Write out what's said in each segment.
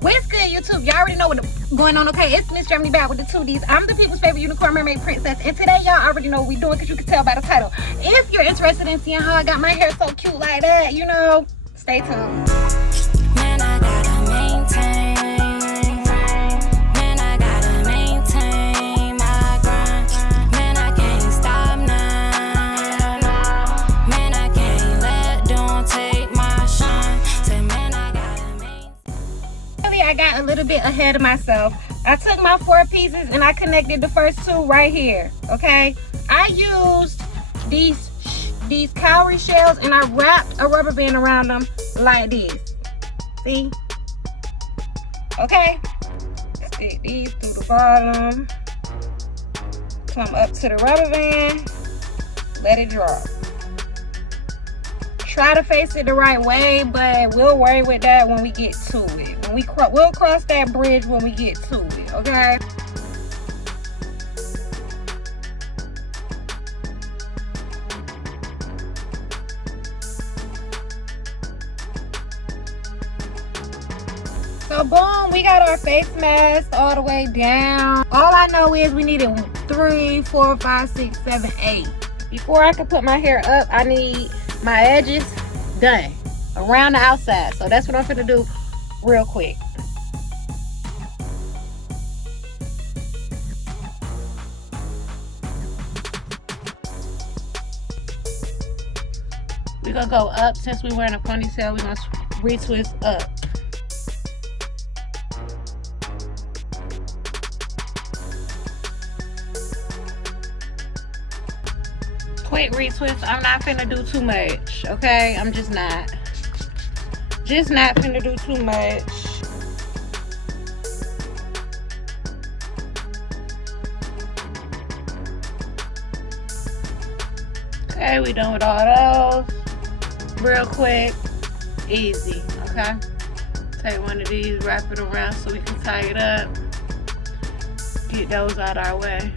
What's good, YouTube? Y'all already know what's going on, okay? It's Miss Germanybadd with the 2Ds. I'm the people's favorite unicorn mermaid princess, and today y'all already know what we're doing because you can tell by the title. If you're interested in seeing how I got my hair so cute like that, you know, stay tuned. Man, I gotta maintain. Man, I gotta maintain my grind. Man, I can't stop now. Man, I can't let them take my shine. Say, man, I gotta maintain. I got a little bit ahead of myself. I took my 4 pieces and I connected the first 2 right here, okay? I used these cowrie shells and I wrapped a rubber band around them like this. See? Okay? Stick these through the bottom. Come up to the rubber band. Let it drop. Try to face it the right way, but we'll worry with that when we get to it. We'll cross that bridge when we get to it, okay? So boom, we got our face mask all the way down. All I know is we needed 3, 4, 5, 6, 7, 8. Before I can put my hair up, I need my edges done around the outside. So that's what I'm gonna do real quick. We're gonna go up. Since we're wearing a ponytail, we're gonna retwist up. Quick retwist. I'm not finna do too much, okay? I'm just not finna do too much. Okay, we done with all those. Real quick, easy, okay? Take one of these, wrap it around so we can tie it up. Get those out our way.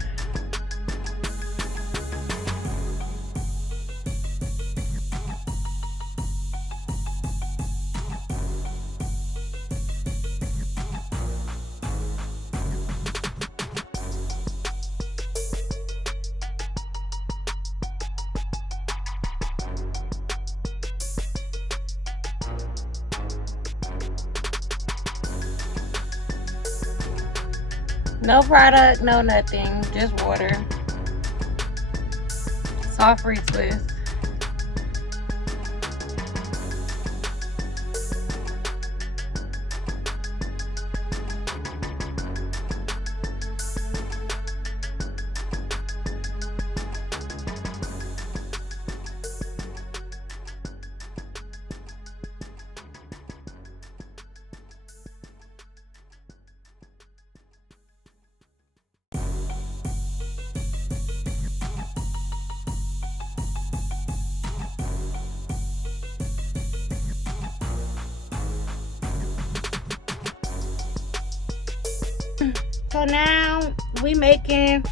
No product, no nothing, just water. Soft retwist. So now we making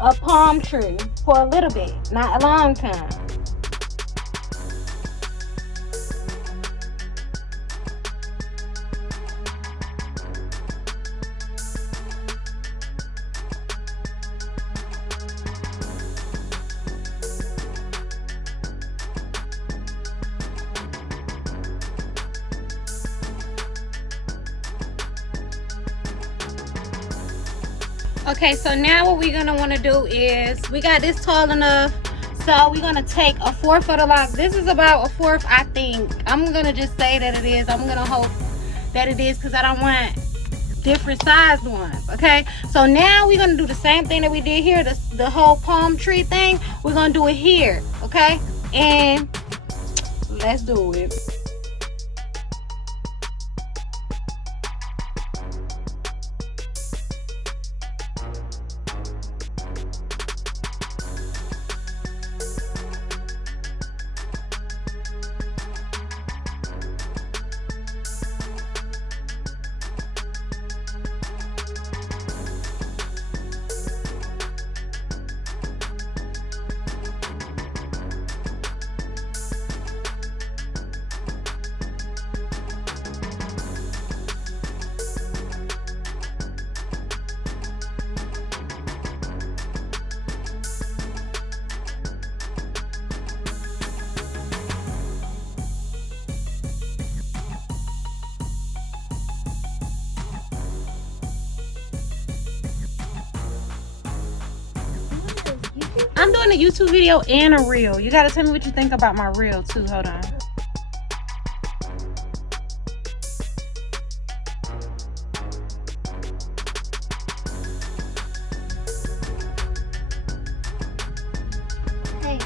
a palm tree for a little bit, not a long time. Okay, so now what we're gonna want to do is, we got this tall enough, so we're gonna take a 4 for the lock. This is about a 4th, I think. I'm gonna just say that it is. I'm gonna hope that it is because I don't want different sized ones. Okay, so now we're gonna do the same thing that we did here, the whole palm tree thing. We're gonna do it here, okay? And let's do it. I'm doing a YouTube video and a reel. You gotta tell me what you think about my reel too. Hold on. Hey,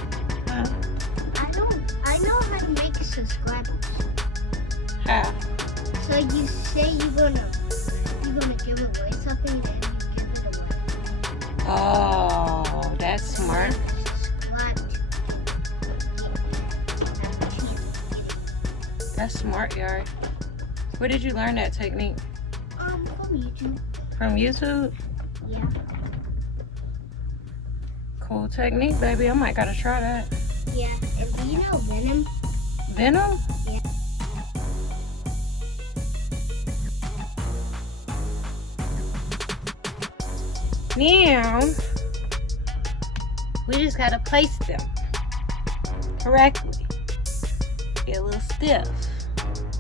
I know how to make subscribers. How? So you say you're gonna give away something, then you give it away. Oh, that's smart. Subscribe to That's smart, Yari. Where did you learn that technique? from YouTube. From YouTube? Yeah. Cool technique, baby. I might gotta try that. Yeah. And do you know Venom? Venom? Yeah. Now, we just gotta place them correctly. Get a little stiff.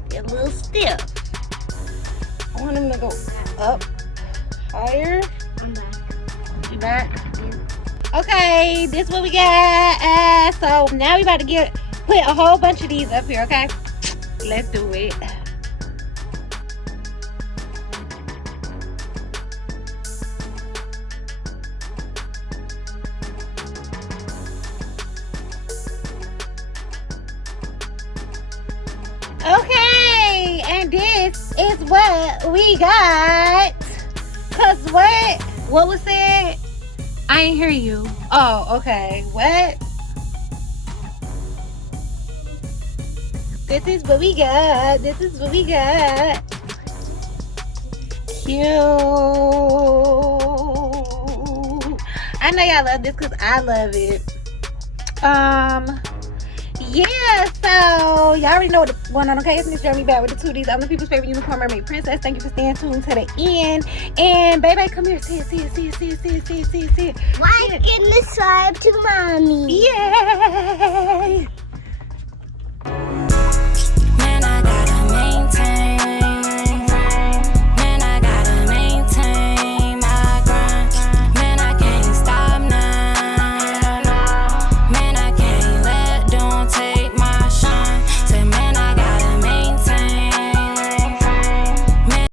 Get a little stiff. I want them to go up higher. I'm back. You back? Yeah. Okay, this what we got. So now we about to put a whole bunch of these up here, okay? Let's do it. Okay, and this is what we got. Cause what was said? I ain't hear you. Oh, okay. What? This is what we got. This is what we got. Cute. I know y'all love this because I love it. Yeah, so y'all already know what's going on, okay? It's Miss Germanybadd with the 2Ds. I'm the people's favorite unicorn mermaid princess. Thank you for staying tuned to the end. And baby, come here. See it. Like and subscribe to mommy. Yay!